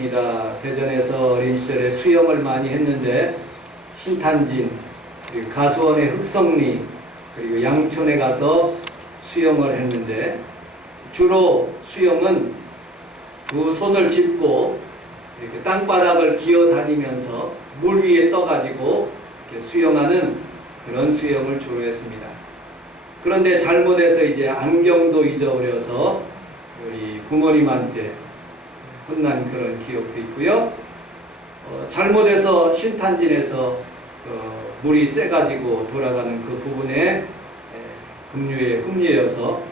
반갑습니다. 대전에서 어린 시절에 수영을 많이 했는데 신탄진, 그리고 가수원의 흑성리, 그리고 양촌에 가서 수영을 했는데 주로 수영은 두 손을 짚고 이렇게 땅바닥을 기어다니면서 물 위에 떠가지고 이렇게 수영하는 그런 수영을 주로 했습니다. 그런데 잘못해서 이제 안경도 잊어버려서 우리 부모님한테 혼난 그런 기억도 있고요. 잘못해서 신탄진에서 물이 세가지고 돌아가는 그 부분에 급류에 흠려여서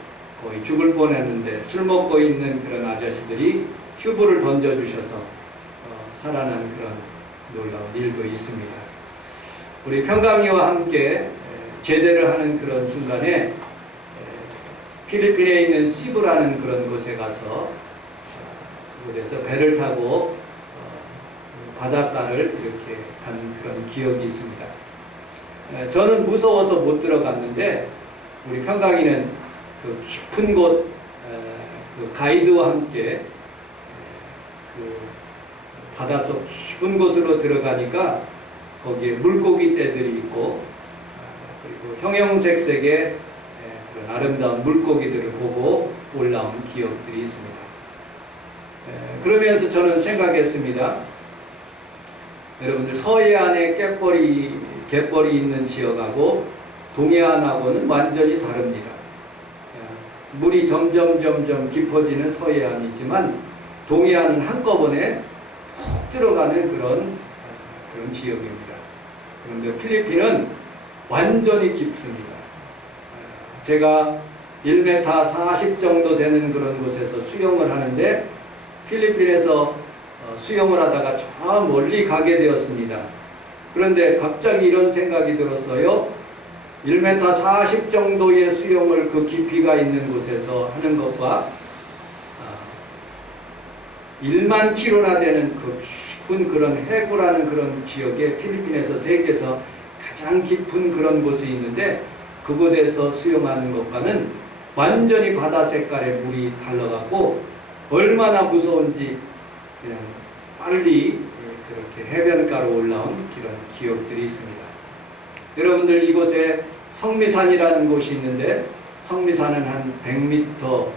거의 죽을 뻔했는데 술 먹고 있는 그런 아저씨들이 튜브를 던져주셔서 살아난 그런 놀라운 일도 있습니다. 우리 평강이와 함께 제대를 하는 그런 순간에 필리핀에 있는 시부라는 그런 곳에 가서 그곳에서 배를 타고 바닷가를 이렇게 간 그런 기억이 있습니다. 저는 무서워서 못 들어갔는데 우리 평강이는 그 깊은 곳 그 가이드와 함께 그 바닷속 깊은 곳으로 들어가니까 거기에 물고기 떼들이 있고 그리고 형형색색의 그런 아름다운 물고기들을 보고 올라온 기억들이 있습니다. 그러면서 저는 생각했습니다. 여러분들 서해안에 갯벌이 있는 지역하고 동해안하고는 완전히 다릅니다. 물이 점점 깊어지는 서해안이지만 동해안은 한꺼번에 푹 들어가는 그런 지역입니다. 그런데 필리핀은 완전히 깊습니다. 제가 1m 40 정도 되는 그런 곳에서 수영을 하는데 필리핀에서 수영을 하다가 저 멀리 가게 되었습니다. 그런데 갑자기 이런 생각이 들었어요. 1m 40 정도의 수영을 그 깊이가 있는 곳에서 하는 것과 1만 킬로나 되는 그 깊은 그런 해구라는 그런 지역에 필리핀에서 세계에서 가장 깊은 그런 곳이 있는데 그곳에서 수영하는 것과는 완전히 바다 색깔의 물이 달라갖고 얼마나 무서운지 그냥 빨리 그렇게 해변가로 올라온 그런 기억들이 있습니다. 여러분들 이곳에 성미산이라는 곳이 있는데 성미산은 한 100m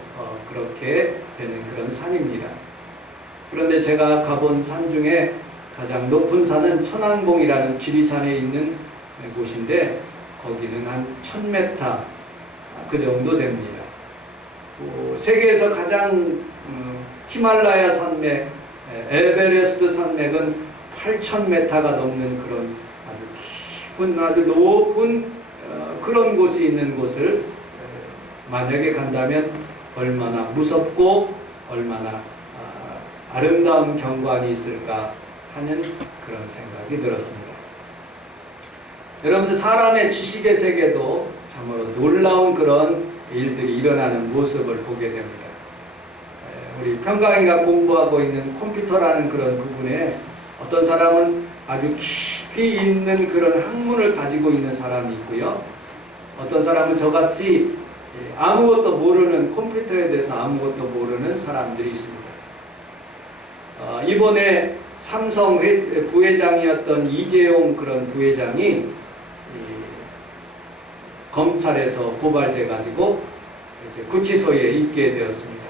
그렇게 되는 그런 산입니다. 그런데 제가 가본 산 중에 가장 높은 산은 천왕봉이라는 지리산에 있는 곳인데 거기는 한 1000m 그 정도 됩니다. 세계에서 가장 히말라야 산맥, 에베레스트 산맥은 8000m가 넘는 그런 아주 깊은 아주 높은 그런 곳이 있는 곳을 만약에 간다면 얼마나 무섭고 얼마나 아름다운 경관이 있을까 하는 그런 생각이 들었습니다. 여러분들 사람의 지식의 세계도 참으로 놀라운 그런 일들이 일어나는 모습을 보게 됩니다. 우리 평강이가 공부하고 있는 컴퓨터라는 그런 부분에 어떤 사람은 아주 깊이 있는 그런 학문을 가지고 있는 사람이 있고요. 어떤 사람은 저같이 아무것도 모르는 컴퓨터에 대해서 아무것도 모르는 사람들이 있습니다. 이번에 삼성 부회장이었던 이재용 그런 부회장이 검찰에서 고발돼 가지고 구치소에 있게 되었습니다.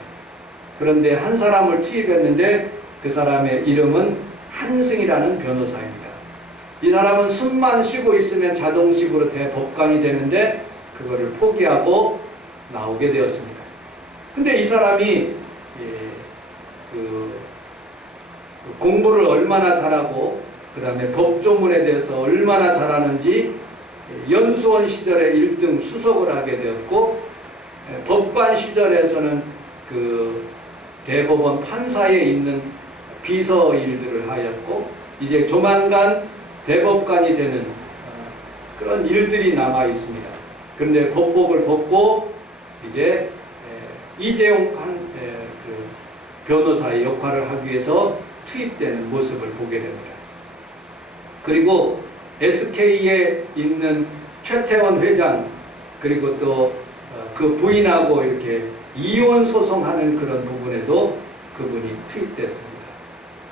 그런데 한 사람을 투입했는데 그 사람의 이름은 한승이라는 변호사입니다. 이 사람은 숨만 쉬고 있으면 자동식으로 대법관이 되는데 그거를 포기하고 나오게 되었습니다. 근데 이 사람이 공부를 얼마나 잘하고 그 다음에 법조문에 대해서 얼마나 잘하는지 연수원 시절에 1등 수석을 하게 되었고 법관 시절에서는 그 대법원 판사에 있는 비서 일들을 하였고 이제 조만간 대법관이 되는 그런 일들이 남아 있습니다. 그런데 법복을 벗고 이제 이재용 그 변호사의 역할을 하기 위해서 투입되는 모습을 보게 됩니다. 그리고 SK에 있는 최태원 회장 그리고 또 그 부인하고 이렇게 이혼 소송하는 그런 부분에도 그분이 투입됐습니다.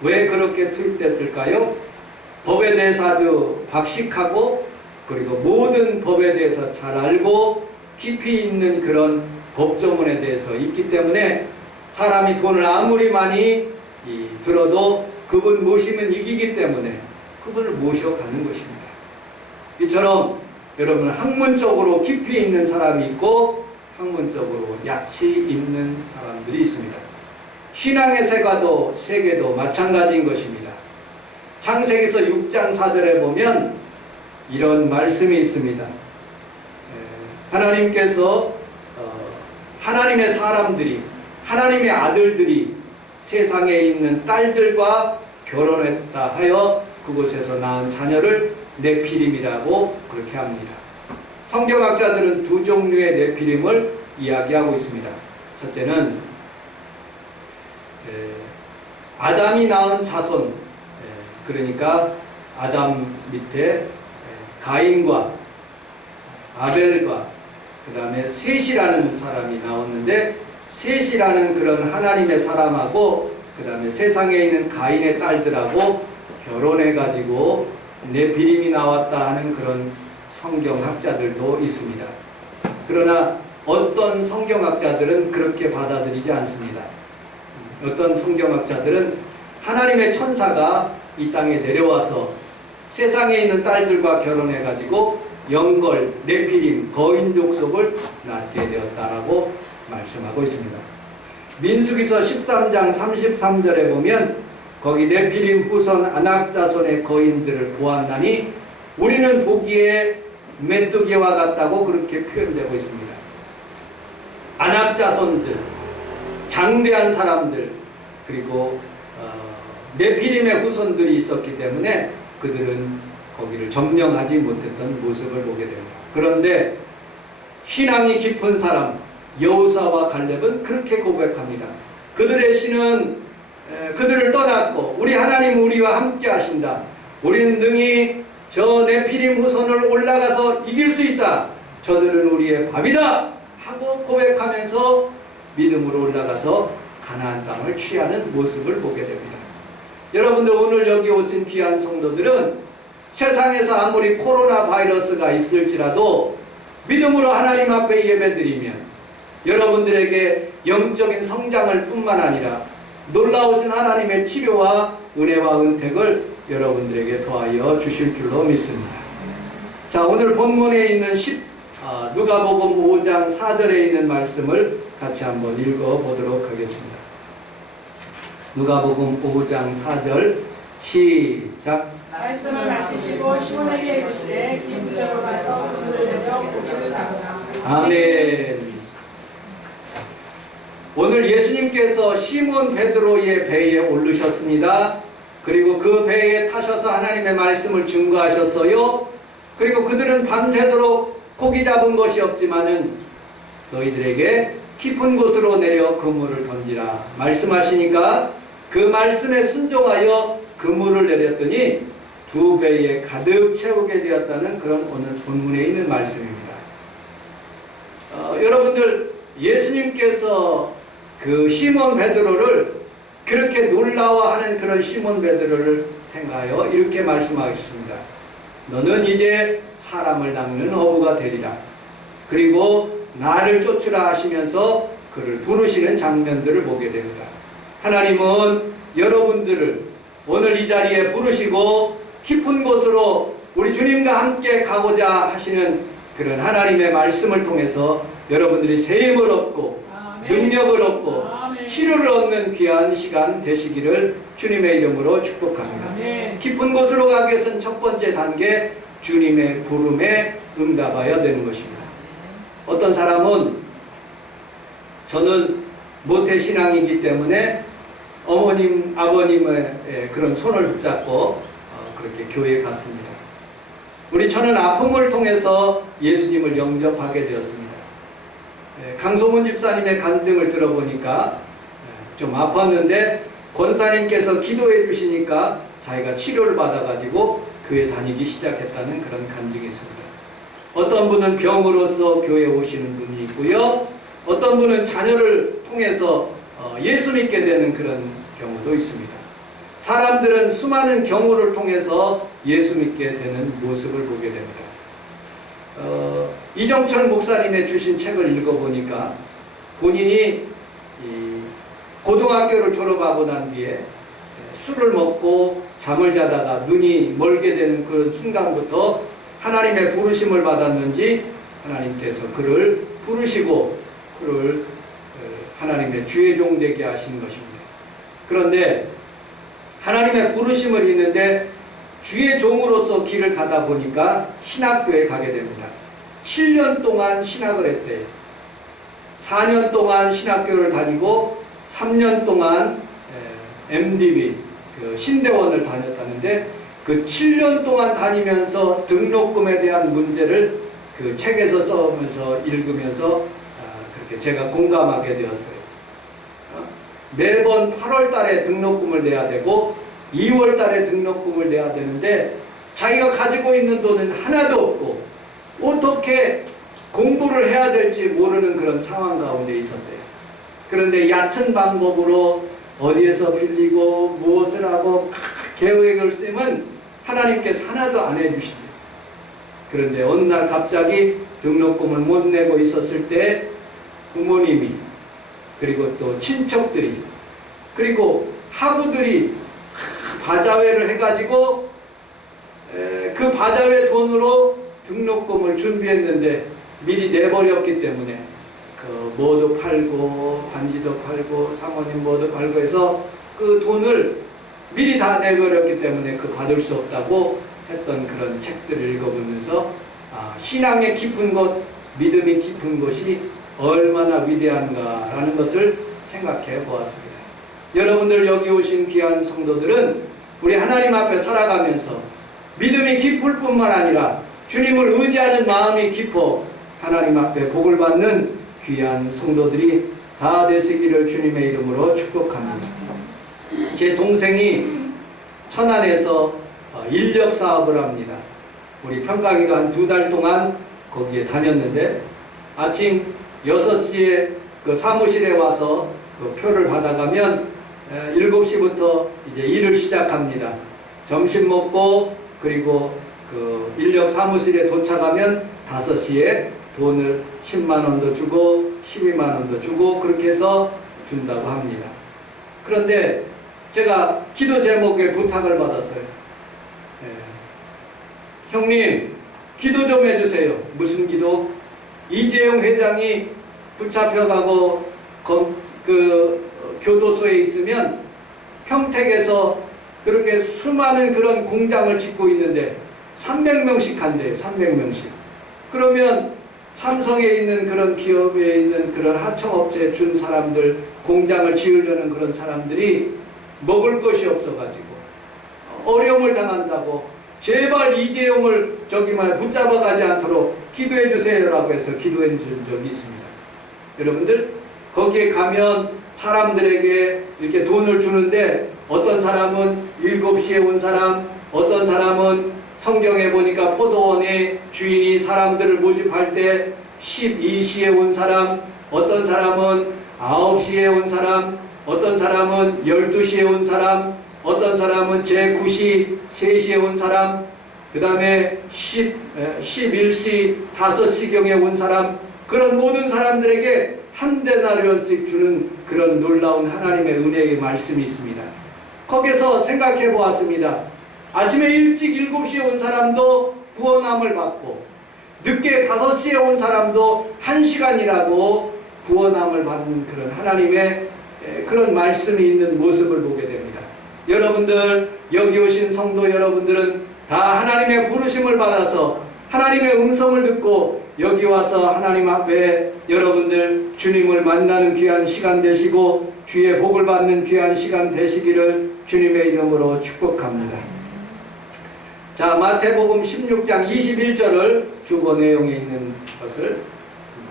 왜 그렇게 투입됐을까요? 법에 대해서 아주 박식하고 그리고 모든 법에 대해서 잘 알고 깊이 있는 그런 법조문에 대해서 있기 때문에 사람이 돈을 아무리 많이 들어도 그분 모시면 이기기 때문에 그분을 모셔가는 것입니다. 이처럼 여러분 학문적으로 깊이 있는 사람이 있고 학문적으로 약치 있는 사람들이 있습니다. 신앙의 세계도 마찬가지인 것입니다. 창세기서 6장 4절에 보면 이런 말씀이 있습니다. 하나님께서 하나님의 사람들이 하나님의 아들들이 세상에 있는 딸들과 결혼했다 하여 그곳에서 낳은 자녀를 네피림이라고 그렇게 합니다. 성경학자들은 두 종류의 네피림을 이야기하고 있습니다. 첫째는 아담이 낳은 자손, 그러니까 아담 밑에 가인과 아벨과 그 다음에 셋이라는 사람이 나왔는데 셋이라는 그런 하나님의 사람하고 그 다음에 세상에 있는 가인의 딸들하고 결혼해가지고 네피림이 나왔다 하는 그런 성경학자들도 있습니다. 그러나 어떤 성경학자들은 그렇게 받아들이지 않습니다. 어떤 성경학자들은 하나님의 천사가 이 땅에 내려와서 세상에 있는 딸들과 결혼해가지고 영걸, 네피림, 거인 족속을 낳게 되었다라고 말씀하고 있습니다. 민수기서 13장 33절에 보면 거기 네피림 후손 아낙 자손의 거인들을 보았나니 우리는 보기에 메뚜기와 같다고 그렇게 표현되고 있습니다. 아낙 자손들, 장대한 사람들, 그리고 네피림의 후손들이 있었기 때문에 그들은 거기를 점령하지 못했던 모습을 보게 됩니다. 그런데 신앙이 깊은 사람 여호사와 갈렙은 그렇게 고백합니다. 그들의 신은 그들을 떠났고 우리 하나님 우리와 함께 하신다. 우리는 능히 저 네피림 후손을 올라가서 이길 수 있다. 저들은 우리의 밥이다 하고 고백하면서 믿음으로 올라가서 가나안 땅을 취하는 모습을 보게 됩니다. 여러분들 오늘 여기 오신 귀한 성도들은 세상에서 아무리 코로나 바이러스가 있을지라도 믿음으로 하나님 앞에 예배드리면 여러분들에게 영적인 성장을 뿐만 아니라 놀라우신 하나님의 치료와 은혜와 은택을 여러분들에게 더하여 주실 줄로 믿습니다. 자, 오늘 본문에 있는 누가복음 5장 4절에 있는 말씀을 같이 한번 읽어보도록 하겠습니다. 누가복음 5장 4절 시작. 말씀을 마치시고 시몬에게 이르시되 기브대로 가서 그물을 내려 고기를 잡으라. 아멘. 오늘 예수님께서 시몬 베드로의 배에 오르셨습니다. 그리고 그 배에 타셔서 하나님의 말씀을 증거하셨어요. 그리고 그들은 밤새도록 고기 잡은 것이 없지만은 너희들에게 깊은 곳으로 내려 그물을 던지라 말씀하시니까 그 말씀에 순종하여 그물을 내렸더니 두 배에 가득 채우게 되었다는 그런 오늘 본문에 있는 말씀입니다. 여러분들 예수님께서 그 시몬 베드로를 그렇게 놀라워하는 그런 시몬 베드로를 행하여 이렇게 말씀하셨습니다. 너는 이제 사람을 낚는 어부가 되리라. 그리고 나를 쫓으라 하시면서 그를 부르시는 장면들을 보게 됩니다. 하나님은 여러분들을 오늘 이 자리에 부르시고 깊은 곳으로 우리 주님과 함께 가고자 하시는 그런 하나님의 말씀을 통해서 여러분들이 새 힘을 얻고 능력을 얻고 치료를 얻는 귀한 시간 되시기를 주님의 이름으로 축복합니다. 깊은 곳으로 가기 위해서는 첫 번째 단계 주님의 부름에 응답하여야 되는 것입니다. 어떤 사람은 저는 모태신앙이기 때문에 어머님, 아버님의 그런 손을 붙잡고 그렇게 교회에 갔습니다. 우리 저는 아픔을 통해서 예수님을 영접하게 되었습니다. 강소문 집사님의 간증을 들어보니까 좀 아팠는데 권사님께서 기도해 주시니까 자기가 치료를 받아가지고 교회 다니기 시작했다는 그런 간증이 있습니다. 어떤 분은 병으로서 교회에 오시는 분이 있고요. 어떤 분은 자녀를 통해서 예수 믿게 되는 그런 경우도 있습니다. 사람들은 수많은 경우를 통해서 예수 믿게 되는 모습을 보게 됩니다. 이정철 목사님의 주신 책을 읽어보니까 본인이 고등학교를 졸업하고 난 뒤에 술을 먹고 잠을 자다가 눈이 멀게 되는 그 순간부터 하나님의 부르심을 받았는지 하나님께서 그를 부르시고 그를 하나님의 주의 종 되게 하신 것입니다. 그런데 하나님의 부르심을 있는데 주의 종으로서 길을 가다 보니까 신학교에 가게 됩니다. 7년 동안 신학을 했대요. 4년 동안 신학교를 다니고 3년 동안 MDB 그 신대원을 다녔다는데 그 7년 동안 다니면서 등록금에 대한 문제를 그 책에서 써면서 읽으면서 그렇게 제가 공감하게 되었어요. 매번 8월 달에 등록금을 내야 되고 2월 달에 등록금을 내야 되는데 자기가 가지고 있는 돈은 하나도 없고 어떻게 공부를 해야 될지 모르는 그런 상황 가운데 있었대요. 그런데 얕은 방법으로 어디에서 빌리고 무엇을 하고 계획을 쓰면 하나님께서 하나도 안 해주십니다. 그런데 어느 날 갑자기 등록금을 못 내고 있었을 때 부모님이 그리고 또 친척들이 그리고 학우들이 바자회를 해가지고 그 바자회 돈으로 등록금을 준비했는데 미리 내버렸기 때문에 그 뭐도 팔고 반지도 팔고 사모님 뭐도 팔고 해서 그 돈을 미리 다 내버렸기 때문에 그 받을 수 없다고 했던 그런 책들을 읽어보면서 신앙의 깊은 것, 믿음이 깊은 것이 얼마나 위대한가라는 것을 생각해 보았습니다. 여러분들 여기 오신 귀한 성도들은 우리 하나님 앞에 살아가면서 믿음이 깊을 뿐만 아니라 주님을 의지하는 마음이 깊어 하나님 앞에 복을 받는 귀한 성도들이 다 되시기를 주님의 이름으로 축복합니다. 제 동생이 천안에서 인력 사업을 합니다. 우리 평강이도 한 2달 동안 거기에 다녔는데 아침 6시에 그 사무실에 와서 그 표를 받아가면 7시부터 이제 일을 시작합니다. 점심 먹고 그리고 그 인력 사무실에 도착하면 5시에 돈을 10만 원도 주고 12만 원도 주고 그렇게 해서 준다고 합니다. 그런데 제가 기도 제목에 부탁을 받았어요. 형님 기도 좀 해주세요. 무슨 기도? 이재용 회장이 붙잡혀가고 그 교도소에 있으면 평택에서 그렇게 수많은 그런 공장을 짓고 있는데 300명씩 한대요. 300명씩. 그러면 삼성에 있는 그런 기업에 있는 그런 하청업체에 준 사람들 공장을 지으려는 그런 사람들이 먹을 것이 없어가지고 어려움을 당한다고 제발 이재용을 붙잡아 가지 않도록 기도해 주세요라고 해서 기도해 준 적이 있습니다. 여러분들 거기에 가면 사람들에게 이렇게 돈을 주는데 어떤 사람은 7시에 온 사람, 어떤 사람은 성경에 보니까 포도원의 주인이 사람들을 모집할 때 12시에 온 사람, 어떤 사람은 9시에 온 사람, 어떤 사람은 12시에 온 사람, 어떤 사람은 제9시 3시에 온 사람, 그 다음에 11시 5시경에 온 사람, 그런 모든 사람들에게 한 데나리온씩 주는 그런 놀라운 하나님의 은혜의 말씀이 있습니다. 거기서 생각해 보았습니다. 아침에 일찍 7시에 온 사람도 구원함을 받고 늦게 5시에 온 사람도 1시간이라고 구원함을 받는 그런 하나님의 그런 말씀이 있는 모습을 보게 됩니다. 여러분들 여기 오신 성도 여러분들은 다 하나님의 부르심을 받아서 하나님의 음성을 듣고 여기 와서 하나님 앞에 여러분들 주님을 만나는 귀한 시간 되시고 주의 복을 받는 귀한 시간 되시기를 주님의 이름으로 축복합니다. 자, 마태복음 16장 21절을 주보 내용에 있는 것을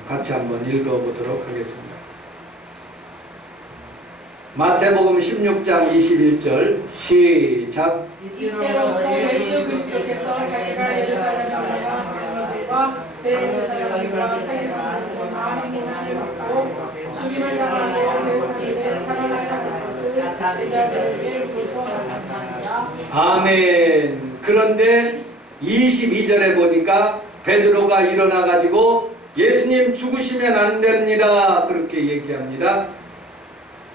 같이 한번 읽어보도록 하겠습니다. 마태복음 16장 21절 시작. 이때로부터 예수 그리스도께서 자기가 예루살렘에 올라가 제자들과 제사장들과 세리들과 많은 고난을 받고 죽임을 당하고 제3일에 살아나야 할 것을 제자들에게 보소하셨다. 아멘. 그런데 22절에 보니까 베드로가 일어나 가지고 예수님 죽으시면 안 됩니다. 그렇게 얘기합니다.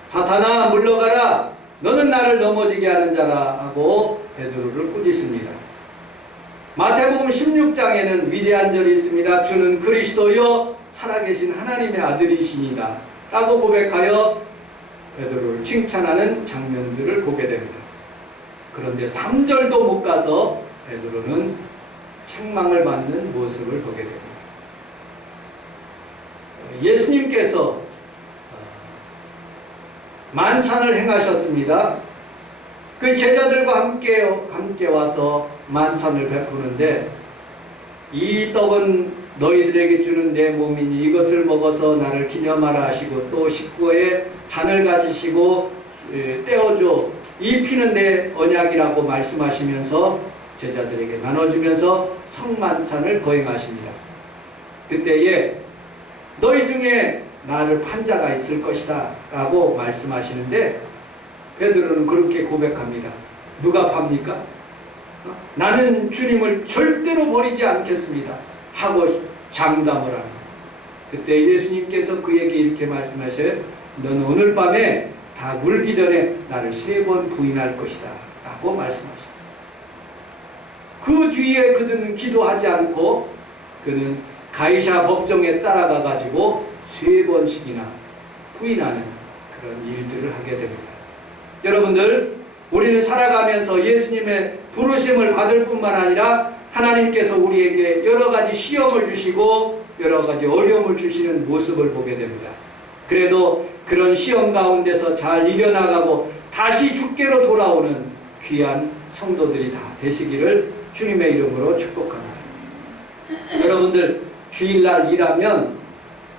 사탄아 물러가라. 너는 나를 넘어지게 하는 자라 하고 베드로를 꾸짖습니다. 마태복음 16장에는 위대한 절이 있습니다. 주는 그리스도여 살아계신 하나님의 아들이시니다 라고 고백하여 베드로를 칭찬하는 장면들을 보게 됩니다. 그런데 3절도 못 가서 베드로는 책망을 받는 모습을 보게 됩니다. 예수님께서 만찬을 행하셨습니다. 그 제자들과 함께 와서 만찬을 베푸는데 이 떡은 너희들에게 주는 내 몸이니 이것을 먹어서 나를 기념하라 하시고 또 식구에 잔을 가지시고 떼어줘 이 피는 내 언약이라고 말씀하시면서 제자들에게 나눠주면서 성만찬을 거행하십니다. 그때에 너희 중에 나를 판 자가 있을 것이다 라고 말씀하시는데 베드로는 그렇게 고백합니다. 누가 팝니까? 나는 주님을 절대로 버리지 않겠습니다 하고 장담을 합니다. 그때 예수님께서 그에게 이렇게 말씀하셔요. 너는 오늘 밤에 다 울기 전에 나를 3번 부인할 것이다 라고 말씀하십니다. 그 뒤에 그는 기도하지 않고 그는 가이사 법정에 따라가 가지고 3번씩이나 부인하는 그런 일들을 하게 됩니다. 여러분들, 우리는 살아가면서 예수님의 부르심을 받을 뿐만 아니라 하나님께서 우리에게 여러 가지 시험을 주시고 여러 가지 어려움을 주시는 모습을 보게 됩니다. 그래도 그런 시험 가운데서 잘 이겨나가고 다시 주께로 돌아오는 귀한 성도들이 다 되시기를 주님의 이름으로 축복합니다. 여러분들, 주일날 일하면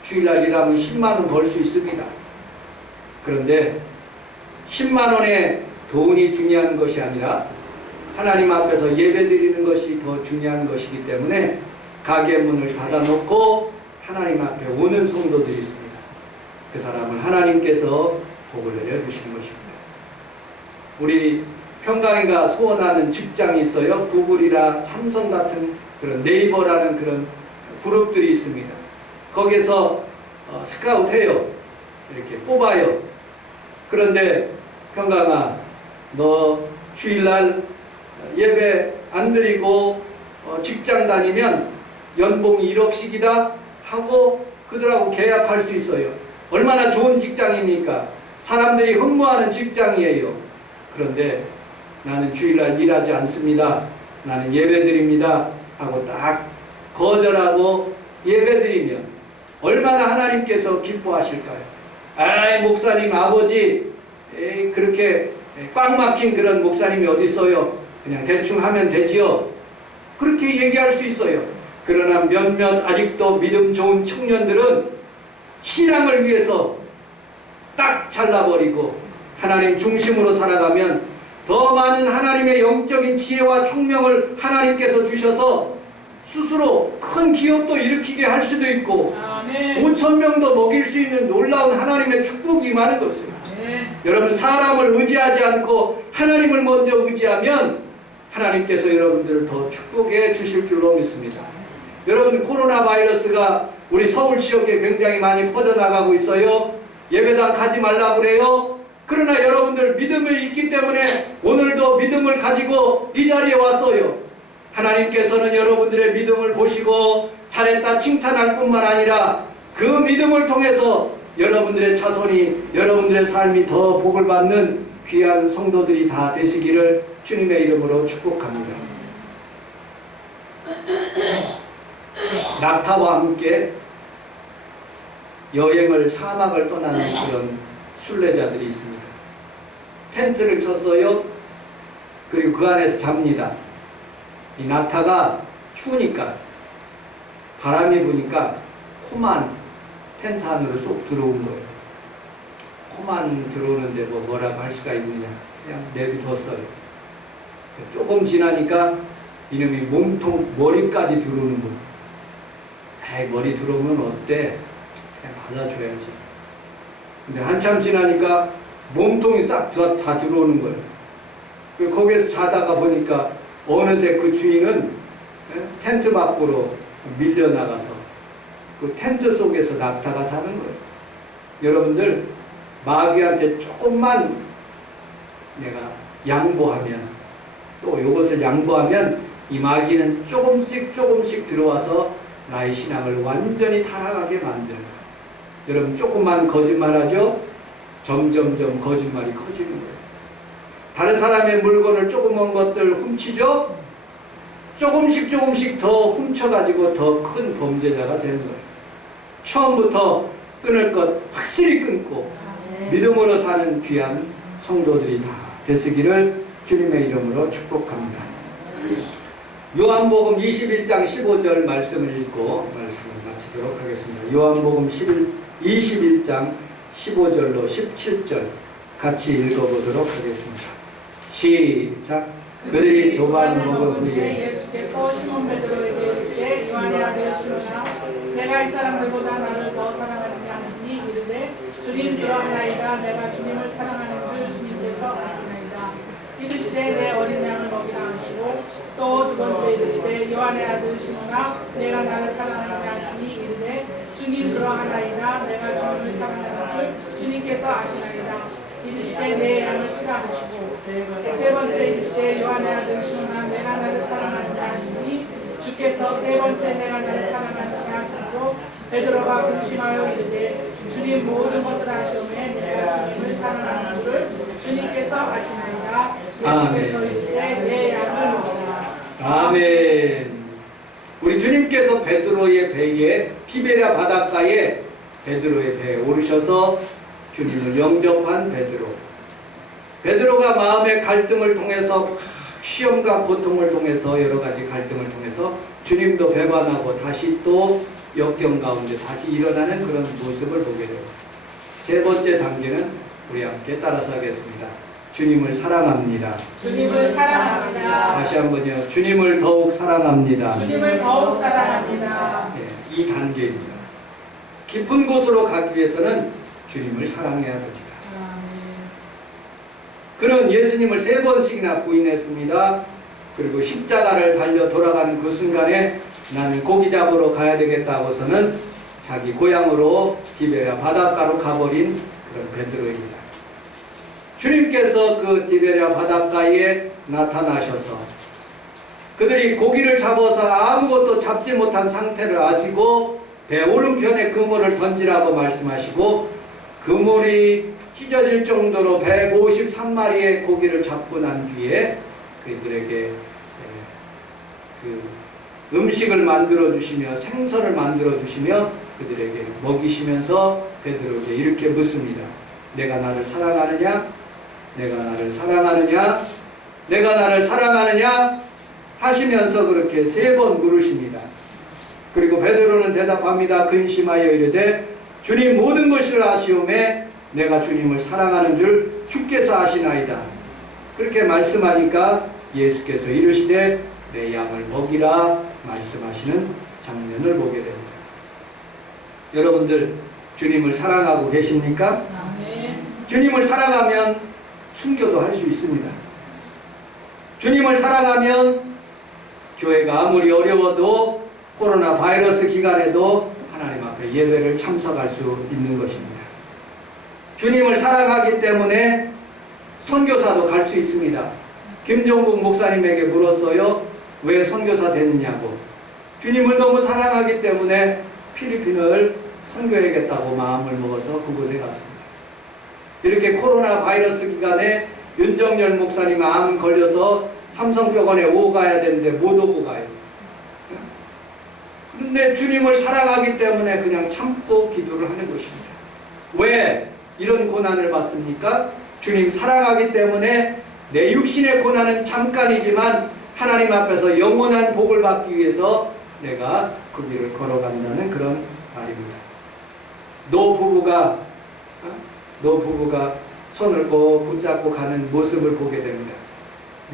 10만 원 벌 수 있습니다. 그런데 10만 원의 돈이 중요한 것이 아니라 하나님 앞에서 예배드리는 것이 더 중요한 것이기 때문에 가게 문을 닫아놓고 하나님 앞에 오는 성도들이 있습니다. 그 사람을 하나님께서 복을 내려주시는 것입니다. 우리 평강이가 소원하는 직장이 있어요. 구글이나 삼성 같은 그런 네이버라는 그런 그룹들이 있습니다. 거기서 스카우트해요. 이렇게 뽑아요. 그런데 평강아, 너 주일날 예배 안 드리고 직장 다니면 연봉이 1억씩이다 하고 그들하고 계약할 수 있어요. 얼마나 좋은 직장입니까? 사람들이 흠모하는 직장이에요. 그런데 나는 주일날 일하지 않습니다. 나는 예배 드립니다 하고 딱 거절하고 예배 드리면 얼마나 하나님께서 기뻐하실까요? 아이, 목사님 아버지 그렇게 꽉 막힌 그런 목사님이 어디 있어요? 그냥 대충 하면 되지요. 그렇게 얘기할 수 있어요. 그러나 몇몇 아직도 믿음 좋은 청년들은 신앙을 위해서 딱 잘라버리고 하나님 중심으로 살아가면 더 많은 하나님의 영적인 지혜와 총명을 하나님께서 주셔서 스스로 큰 기업도 일으키게 할 수도 있고 5,000명도 먹일 수 있는 놀라운 하나님의 축복이 임하는 것입니다. 여러분, 사람을 의지하지 않고 하나님을 먼저 의지하면 하나님께서 여러분들을 더 축복해 주실 줄로 믿습니다. 여러분, 코로나 바이러스가 우리 서울 지역에 굉장히 많이 퍼져나가고 있어요. 예배당 가지 말라고 그래요. 그러나 여러분들 믿음을 있기 때문에 오늘도 믿음을 가지고 이 자리에 왔어요. 하나님께서는 여러분들의 믿음을 보시고 잘했다 칭찬할 뿐만 아니라 그 믿음을 통해서 여러분들의 자손이, 여러분들의 삶이 더 복을 받는 귀한 성도들이 다 되시기를 주님의 이름으로 축복합니다. 낙타와 함께 여행을, 사막을 떠나는 그런 순례자들이 있습니다. 텐트를 쳤어요. 그리고 그 안에서 잡니다. 이 낙타가 추우니까, 바람이 부니까 코만 텐트 안으로 쏙 들어온 거예요. 코만 들어오는데 뭐라고 할 수가 있느냐. 그냥 내비뒀어요. 조금 지나니까 이놈이 몸통, 머리까지 들어오는 거예요. 에이, 머리 들어오면 어때? 그냥 받아줘야지. 근데 한참 지나니까 몸통이 싹 다 들어오는 거예요. 거기에서 자다가 보니까 어느새 그 주인은 텐트 밖으로 밀려나가서 그 텐트 속에서 낙타가 자는 거예요. 여러분들, 마귀한테 조금만 내가 양보하면, 또 이것을 양보하면 이 마귀는 조금씩 들어와서 나의 신앙을 완전히 타락하게 만드는 거예요. 여러분, 조금만 거짓말하죠? 점점점 거짓말이 커지는 거예요. 다른 사람의 물건을 조그만 것들 훔치죠? 조금씩 더 훔쳐가지고 더 큰 범죄자가 되는 거예요. 처음부터 끊을 것 확실히 끊고 믿음으로 사는 귀한 성도들이 다 되시기를 주님의 이름으로 축복합니다. 요한복음 21장 15절 말씀을 읽고 말씀을 마치도록 하겠습니다. 요한복음 21장 15절로 17절 같이 읽어보도록 하겠습니다. 시작. 그들이 조반 먹은 후에 예수께서 시몬 베드로에게 이르시되 요한의 아들 시몬아 내가 이 사람들보다 나를 더 사랑하느냐 하시니 이르되 주님 그러하나이다. 내가 주님을 사랑하는 줄 주님께서 아시나이다. 이르시되 내 어린 양을 먹이라 하시고 또 두 번째 이르시되 요한의 아들 시몬아 내가 나를 사랑하느냐 하시니 이르되 주님 그러하나이다. 내가 주님을 사랑하는 줄 주님께서 아시나이다. 이르시되 내 양을 치라 하시고 세 번째 이르시되 요한의 아들 시몬아 내가 나를 사랑하느냐 하시니 주께서 세 번째 내가 나를 사랑하느냐 하시고 베드로가 근심하여 이르되 주님 모든 것을 아시오매 내가 주님을 사랑하는 줄을 주님께서 아시나이다. 예수께서 이르시되 내 양을 먹으라. 아멘. 우리 주님께서 베드로의 배에 티베랴 바닷가에 베드로의 배에 오르셔서 주님을 영접한 베드로. 베드로가 마음의 갈등을 통해서 시험과 고통을 통해서 여러 가지 갈등을 통해서 주님도 배반하고 다시 또 역경 가운데 다시 일어나는 그런 모습을 보게 됩니다. 세 번째 단계는 우리 함께 따라서 하겠습니다. 주님을 사랑합니다. 주님을 사랑합니다. 다시 한번요. 주님을 더욱 사랑합니다. 주님을 더욱 사랑합니다. 네, 이 단계입니다. 깊은 곳으로 가기 위해서는 주님을 사랑해야 됩니다. 그는 예수님을 3번씩이나 부인했습니다. 그리고 십자가를 달려 돌아가는 그 순간에 나는 고기 잡으러 가야 되겠다고서는 자기 고향으로 디베랴 바닷가로 가버린 그런 베드로입니다. 주님께서 그 디베랴 바닷가에 나타나셔서 그들이 고기를 잡아서 아무것도 잡지 못한 상태를 아시고 배 오른편에 그물을 던지라고 말씀하시고 그물이 찢어질 정도로 153마리의 고기를 잡고 난 뒤에 그들에게 그 음식을 만들어 주시며 생선을 만들어 주시며 그들에게 먹이시면서 베드로에게 이렇게 묻습니다. 내가 나를 사랑하느냐? 내가 나를 사랑하느냐? 내가 나를 사랑하느냐? 하시면서 그렇게 3번 물으십니다. 그리고 베드로는 대답합니다. 근심하여 이르되 주님 모든 것을 아시오매 내가 주님을 사랑하는 줄 주께서 아시나이다. 그렇게 말씀하니까 예수께서 이르시되 내 양을 먹이라 말씀하시는 장면을 보게 됩니다. 여러분들 주님을 사랑하고 계십니까? 아멘. 주님을 사랑하면 순교도 할 수 있습니다. 주님을 사랑하면 교회가 아무리 어려워도 코로나 바이러스 기간에도 하나님 앞에 예배를 참석할 수 있는 것입니다. 주님을 사랑하기 때문에 선교사도 갈 수 있습니다. 김종국 목사님에게 물었어요. 왜 선교사 됐느냐고. 주님을 너무 사랑하기 때문에 필리핀을 선교해야겠다고 마음을 먹어서 그곳에 갔습니다. 이렇게 코로나 바이러스 기간에 윤정열 목사님 암 걸려서 삼성병원에 오고 가야 되는데 못 오고 가요. 그런데 주님을 사랑하기 때문에 그냥 참고 기도를 하는 것입니다. 왜 이런 고난을 받습니까? 주님 사랑하기 때문에 내 육신의 고난은 잠깐이지만 하나님 앞에서 영원한 복을 받기 위해서 내가 그 길을 걸어간다는 그런 말입니다. 노부부가 손을 꼭 붙잡고 가는 모습을 보게 됩니다.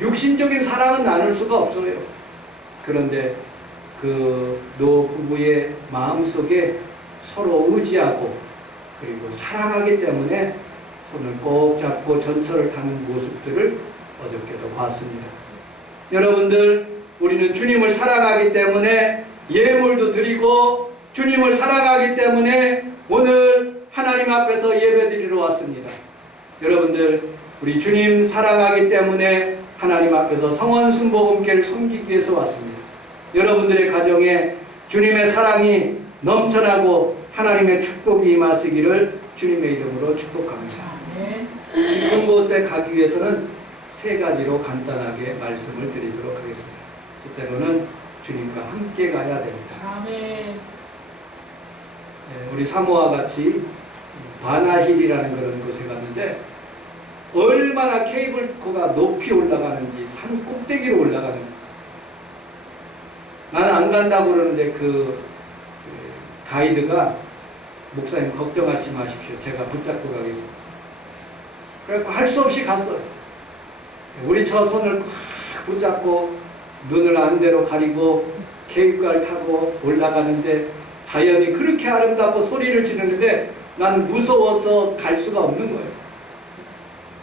육신적인 사랑은 나눌 수가 없어요. 그런데 그 노부부의 마음속에 서로 의지하고 그리고 사랑하기 때문에 손을 꼭 잡고 전철을 타는 모습들을 어저께도 봤습니다. 여러분들, 우리는 주님을 사랑하기 때문에 예물도 드리고 주님을 사랑하기 때문에 오늘 하나님 앞에서 예배드리러 왔습니다. 여러분들, 우리 주님 사랑하기 때문에 하나님 앞에서 성원순복음교회를 섬기기 위해서 왔습니다. 여러분들의 가정에 주님의 사랑이 넘쳐나고 하나님의 축복이 임하시기를 주님의 이름으로 축복합니다. 깊은 곳에 가기 위해서는 세 가지로 간단하게 말씀을 드리도록 하겠습니다. 첫째로는 주님과 함께 가야 됩니다. 우리 사모와 같이 바나힐이라는 그런 곳에 갔는데 얼마나 케이블카가 높이 올라가는지, 산 꼭대기로 올라가는, 나는 안 간다고 그러는데 그 가이드가 목사님 걱정하지 마십시오, 제가 붙잡고 가겠습니다. 그래서 할 수 없이 갔어요. 우리 저 손을 꽉 붙잡고 눈을 안대로 가리고 케이블카를 타고 올라가는데 자연이 그렇게 아름답고 소리를 지르는데 난 무서워서 갈 수가 없는 거예요.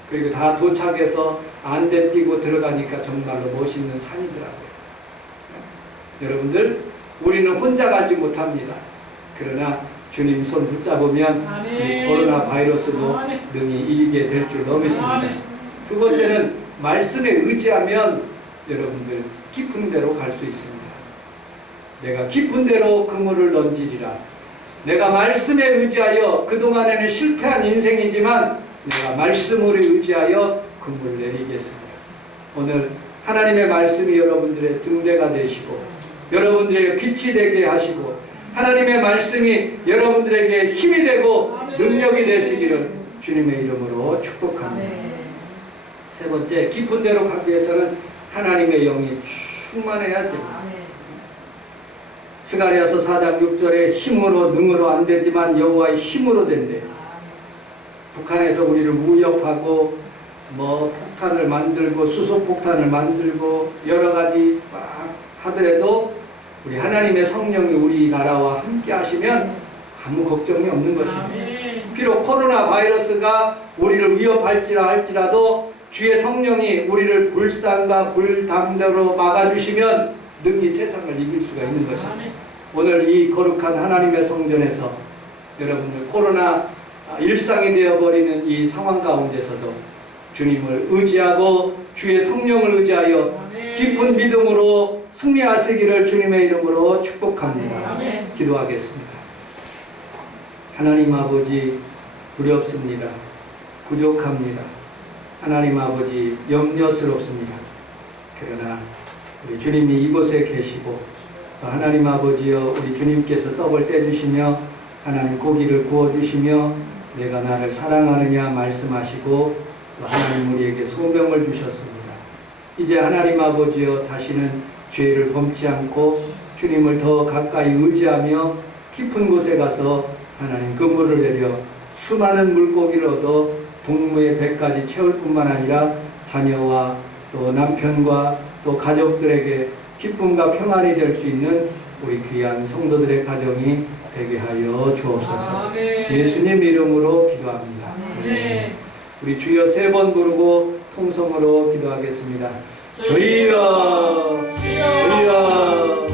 그리고 다 도착해서 안대 띄고 들어가니까 정말로 멋있는 산이더라고요. 여러분들, 우리는 혼자 가지 못합니다. 그러나 주님 손 붙잡으면 이 코로나 바이러스도 능히 이기게 될 줄 믿습니다. 두 번째는 말씀에 의지하면 여러분들 깊은 데로 갈 수 있습니다. 내가 깊은 데로 그물을 던지리라. 내가 말씀에 의지하여 그동안에는 실패한 인생이지만 내가 말씀을 의지하여 그물을 내리겠습니다. 오늘 하나님의 말씀이 여러분들의 등대가 되시고 여러분들의 빛이 되게 하시고 하나님의 말씀이 여러분들에게 힘이 되고 능력이 되시기를 주님의 이름으로 축복합니다. 세 번째, 깊은 데로 가기 위해서는 하나님의 영이 충만해야 됩니다. 스가랴서 4장 6절에 힘으로 능으로 안 되지만 여호와의 힘으로 된대. 북한에서 우리를 무협하고 폭탄을 만들고 수소폭탄을 만들고 여러 가지 막 하더라도 우리 하나님의 성령이 우리나라와 함께 하시면 아무 걱정이 없는 것입니다. 비록 코로나 바이러스가 우리를 위협할지라도 주의 성령이 우리를 불상과 불담대로 막아주시면 능히 세상을 이길 수가 있는 것입니다. 오늘 이 거룩한 하나님의 성전에서 여러분들 코로나 일상이 되어버리는 이 상황 가운데서도 주님을 의지하고 주의 성령을 의지하여 깊은 믿음으로 승리하시기를 주님의 이름으로 축복합니다. 기도하겠습니다. 하나님 아버지, 두렵습니다. 부족합니다. 하나님 아버지, 염려스럽습니다. 그러나 우리 주님이 이곳에 계시고 하나님 아버지여, 우리 주님께서 떡을 떼주시며 하나님 고기를 구워주시며 내가 나를 사랑하느냐 말씀하시고 하나님 우리에게 소명을 주셨습니다. 이제 하나님 아버지여, 다시는 죄를 범치 않고 주님을 더 가까이 의지하며 깊은 곳에 가서 하나님 그물을 내려 수많은 물고기를 얻어 동무의 배까지 채울 뿐만 아니라 자녀와 또 남편과 또 가족들에게 기쁨과 평안이 될 수 있는 우리 귀한 성도들의 가정이 되게 하여 주옵소서. 예수님 이름으로 기도합니다. 우리 주여 세 번 부르고 통성으로 기도하겠습니다. 주여, 주여.